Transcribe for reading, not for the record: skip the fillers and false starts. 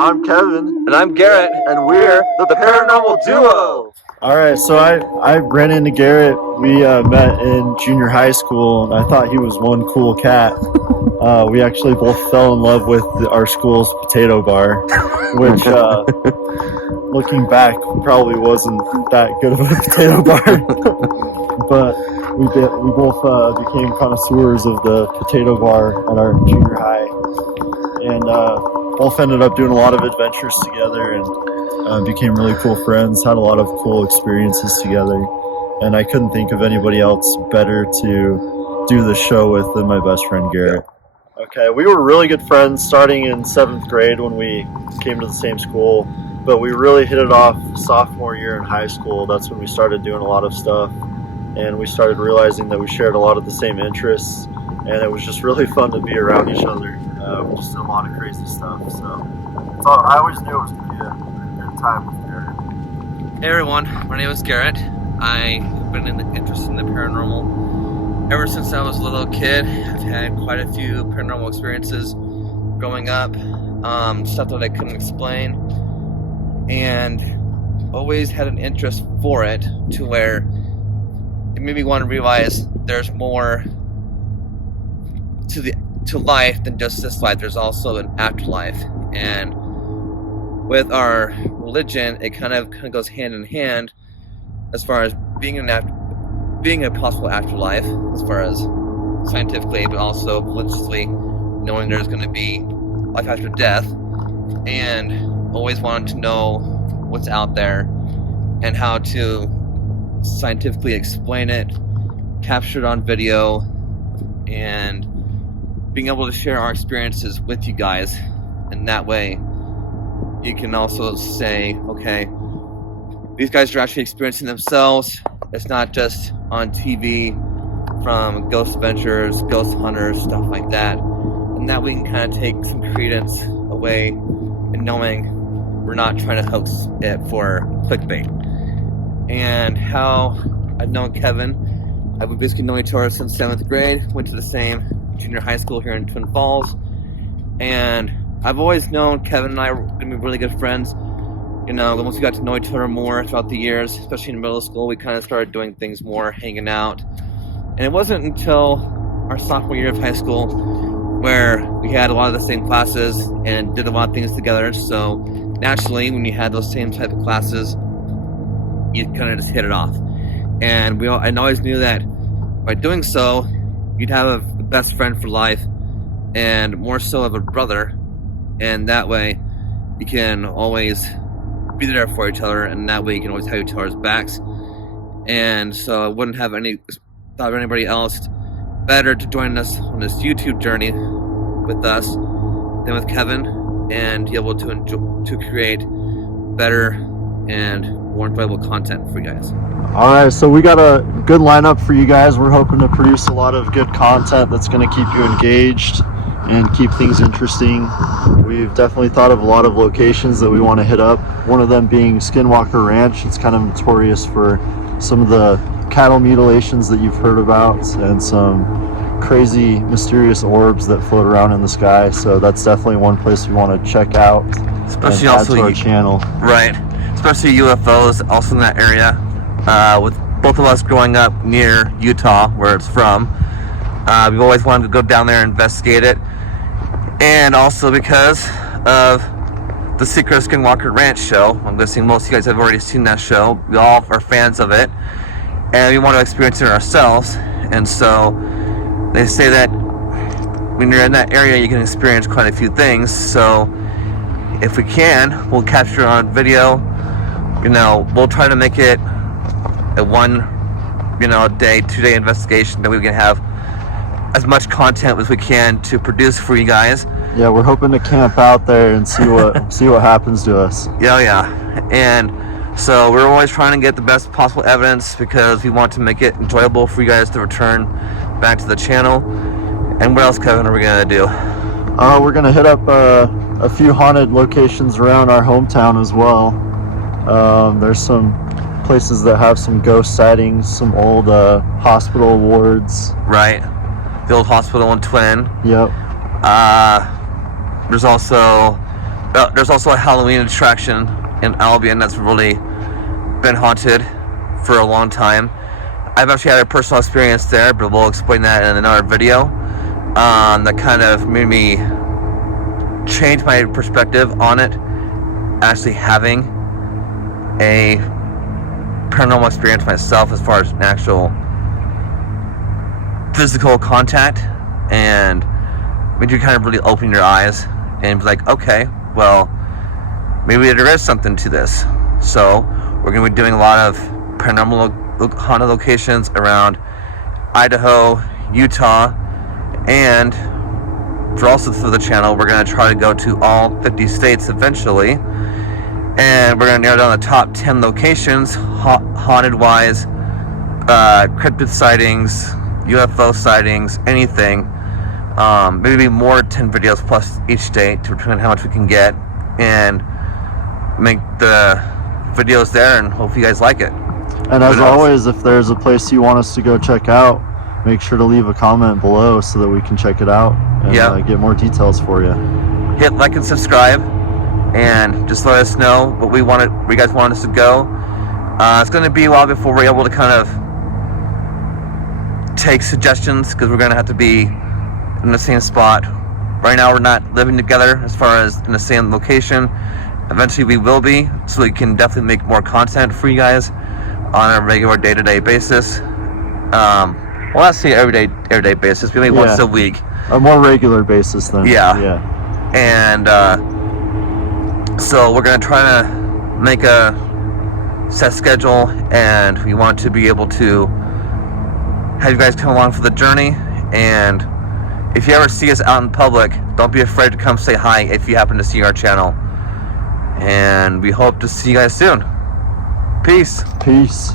I'm Kevin. And I'm Garrett. And we're the Paranormal Duo. Alright, so I ran into Garrett. We met in junior high school, and I thought he was one cool cat. We actually both fell in love with our school's potato bar, which, looking back, probably wasn't that good of a potato bar. But we both became connoisseurs of the potato bar at our junior high, and both ended up doing a lot of adventures together, and became really cool friends, had a lot of cool experiences together, and I couldn't think of anybody else better to do the show with than my best friend Garrett. Okay, we were really good friends starting in 7th grade when we came to the same school, but we really hit it off sophomore year in high school. That's when we started doing a lot of stuff, and we started realizing that we shared a lot of the same interests, and it was just really fun to be around each other. We just did a lot of crazy stuff, so I always knew it was going to be a good time with Garrett. Hey everyone, my name is Garrett. I've been interested in the paranormal ever since I was a little kid. I've had quite a few paranormal experiences growing up, stuff that I couldn't explain, and always had an interest for it to where it made me want to realize there's more to life than just this life. There's also an afterlife, and with our religion, it kind of goes hand in hand as far as being a possible afterlife, as far as scientifically, but also religiously, knowing there's going to be life after death, and always wanted to know what's out there and how to scientifically explain it, capture it on video, and being able to share our experiences with you guys. And that way you can also say, okay, these guys are actually experiencing themselves. It's not just on TV from ghost adventures, ghost hunters, stuff like that. And that we can kind of take some credence away in knowing we're not trying to hoax it for clickbait. And how I've known Kevin, I've basically known each other since 7th grade, went to the same junior high school here in Twin Falls, and I've always known Kevin and I were going to be really good friends. You know, once we got to know each other more throughout the years, especially in middle school, we kind of started doing things more, hanging out. And it wasn't until our sophomore year of high school where we had a lot of the same classes and did a lot of things together. So naturally, when you had those same type of classes, you kind of just hit it off. And I always knew that by doing so, you'd have a best friend for life, and more so of a brother, and that way you can always be there for each other, and that way you can always have each other's backs. And so I wouldn't have thought of anybody else better to join us on this YouTube journey with us than with Kevin, and be able to create better and more enjoyable content for you guys. Alright, so we got a good lineup for you guys. We're hoping to produce a lot of good content that's going to keep you engaged and keep things interesting. We've definitely thought of a lot of locations that we want to hit up. One of them being Skinwalker Ranch. It's kind of notorious for some of the cattle mutilations that you've heard about, and some crazy mysterious orbs that float around in the sky. So that's definitely one place we want to check out, especially and also add to our channel. Right, especially UFOs also in that area. With both of us growing up near Utah, where it's from, we've always wanted to go down there and investigate it. And also because of the Secret of Skinwalker Ranch show, I'm guessing most of you guys have already seen that show. We all are fans of it, and we want to experience it ourselves. And so they say that when you're in that area, you can experience quite a few things. So if we can, we'll capture it on video. You know, we'll try to make it a 2-day investigation that we can have as much content as we can to produce for you guys. Yeah, we're hoping to camp out there and see what happens to us. Yeah. And so we're always trying to get the best possible evidence because we want to make it enjoyable for you guys to return back to the channel. And what else, Kevin, are we gonna do? We're gonna hit up a few haunted locations around our hometown as well. There's some places that have some ghost sightings, some old hospital wards. Right, the old hospital in Twin. Yep. There's also There's also a Halloween attraction in Albion that's really been haunted for a long time. I've actually had a personal experience there, but we'll explain that in another video. That kind of made me change my perspective on it, actually having a paranormal experience myself as far as an actual physical contact, and made you kind of really open your eyes and be like, okay, well, maybe there is something to this. So we're going to be doing a lot of paranormal haunted locations around Idaho, Utah, and for the channel, we're going to try to go to all 50 states eventually, and we're going to narrow down the top 10 locations haunted wise, cryptid sightings, UFO sightings, anything. Maybe more 10 videos plus each state to determine how much we can get and make the videos there, and hope you guys like it. And as always, if there's a place you want us to go check out, make sure to leave a comment below so that we can check it out and get more details for you. Hit like and subscribe, and just let us know what you guys want us to go. It's going to be a while before we're able to kind of take suggestions, because we're going to have to be in the same spot. Right now we're not living together as far as in the same location. Eventually we will be, so we can definitely make more content for you guys on a regular day-to-day basis. Well, not say everyday basis, maybe once a week. A more regular basis then. Yeah. And so we're going to try to make a set schedule, and we want to be able to have you guys come along for the journey. And if you ever see us out in public, don't be afraid to come say hi if you happen to see our channel. And we hope to see you guys soon. Peace. Peace.